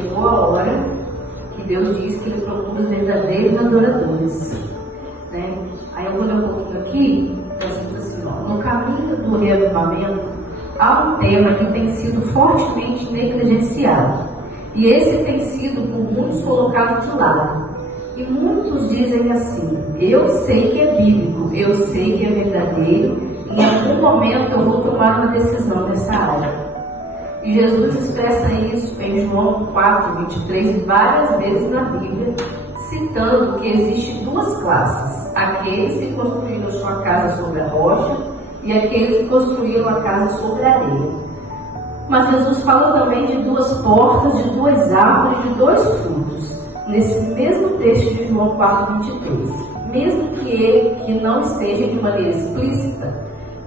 chegou a hora que Deus diz que Ele procura os verdadeiros adoradores, né? Aí eu vou ler um pouquinho aqui, assim, ó, no caminho do reavivamento, há um tema que tem sido fortemente negligenciado, e esse tem sido por muitos colocado de lado. E muitos dizem assim: eu sei que é bíblico, eu sei que é verdadeiro, e em algum momento eu vou tomar uma decisão nessa área. E Jesus expressa isso em João 4:23 várias vezes na Bíblia, citando que existem duas classes: aqueles que construíram sua casa sobre a rocha e aqueles que construíram a casa sobre a areia. Mas Jesus fala também de duas portas, de duas árvores, de dois frutos, nesse mesmo texto de João 4:23. Mesmo que não esteja de maneira explícita,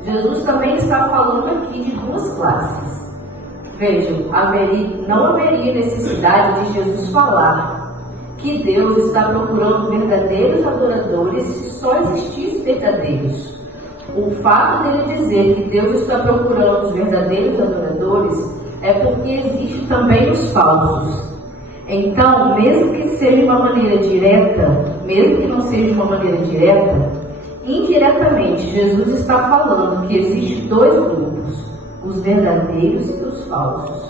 Jesus também está falando aqui de duas classes. Vejam, não haveria necessidade de Jesus falar que Deus está procurando verdadeiros adoradores se só existissem verdadeiros. O fato dele dizer que Deus está procurando os verdadeiros adoradores é porque existem também os falsos. Então, mesmo que seja uma maneira direta, mesmo que não seja uma maneira direta, indiretamente Jesus está falando que existem dois grupos: os verdadeiros e os falsos.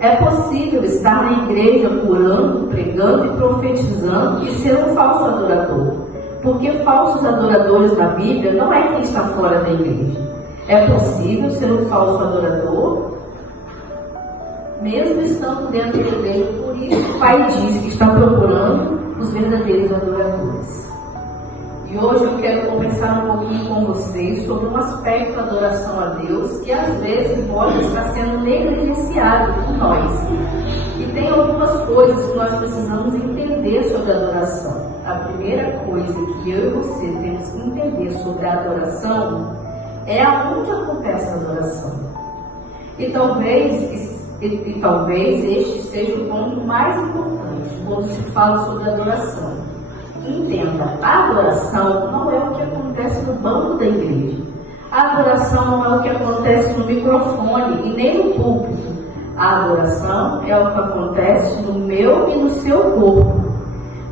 É possível estar na igreja curando, pregando e profetizando e ser um falso adorador, porque falsos adoradores na Bíblia não é quem está fora da igreja. É possível ser um falso adorador mesmo estando dentro da igreja. Por isso o Pai diz que está procurando os verdadeiros adoradores. E hoje eu quero conversar um pouquinho com vocês sobre um aspecto da adoração a Deus que às vezes pode estar sendo negligenciado por nós. E tem algumas coisas que nós precisamos entender sobre a adoração. A primeira coisa que eu e você temos que entender sobre a adoração é aonde acontece a adoração. E talvez este seja o ponto mais importante quando se fala sobre adoração. Entenda, a adoração não é o que acontece no banco da igreja. A adoração não é o que acontece no microfone e nem no púlpito. A adoração é o que acontece no meu e no seu corpo.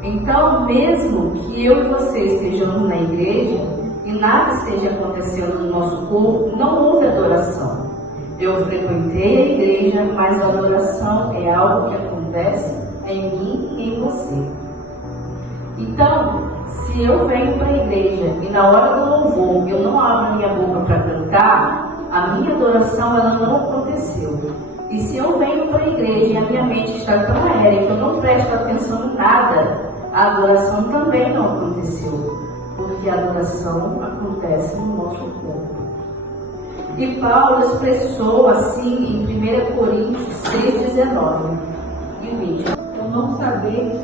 Então, mesmo que eu e você estejamos na igreja e nada esteja acontecendo no nosso corpo, não houve adoração. Eu frequentei a igreja, mas a adoração é algo que acontece em mim e em você. Então, se eu venho para a igreja e na hora do louvor eu não abro a minha boca para cantar, a minha adoração ela não aconteceu. E se eu venho para a igreja e a minha mente está tão aérea que eu não presto atenção em nada, a adoração também não aconteceu, porque a adoração acontece no nosso corpo. E Paulo expressou assim em 1 Coríntios 6:19 e 20. Então não sabeis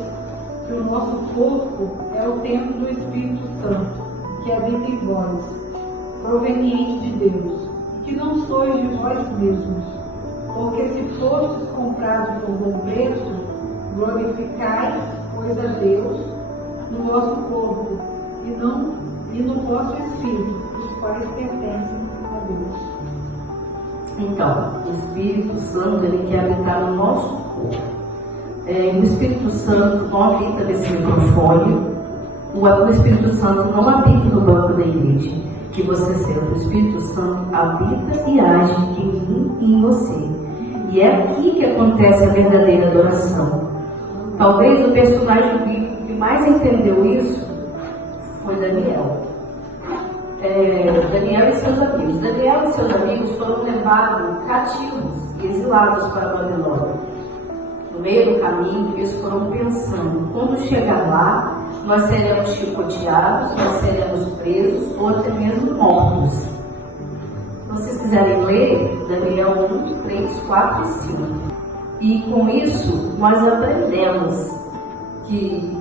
que o nosso corpo é o templo do Espírito Santo, que habita em vós, proveniente de Deus, e que não sois de vós mesmos, porque se fostes comprados por bom preço, glorificais, pois, a Deus no vosso corpo e no vosso espírito, os quais pertencem a Deus. Então, o Espírito Santo ele quer habitar no nosso corpo. O Espírito Santo não habita nesse microfone. O Espírito Santo não habita no banco da igreja que você senta. O Espírito Santo habita e age em mim e em você. E é aqui que acontece a verdadeira adoração. Talvez o personagem bíblico que mais entendeu isso foi Daniel. Daniel e seus amigos. Daniel e seus amigos foram levados cativos e exilados para a Babilônia. No meio do caminho, eles foram pensando: quando chegar lá, nós seremos chicoteados, nós seremos presos ou até mesmo mortos. Se vocês quiserem ler, Daniel 1, 3, 4 e 5. E com isso, nós aprendemos que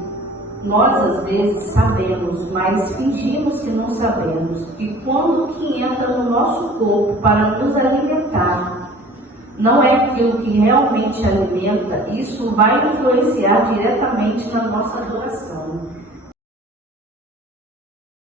nós às vezes sabemos, mas fingimos que não sabemos. E quando que entra no nosso corpo para nos alimentar, não é aquilo que realmente alimenta, isso vai influenciar diretamente na nossa adoração.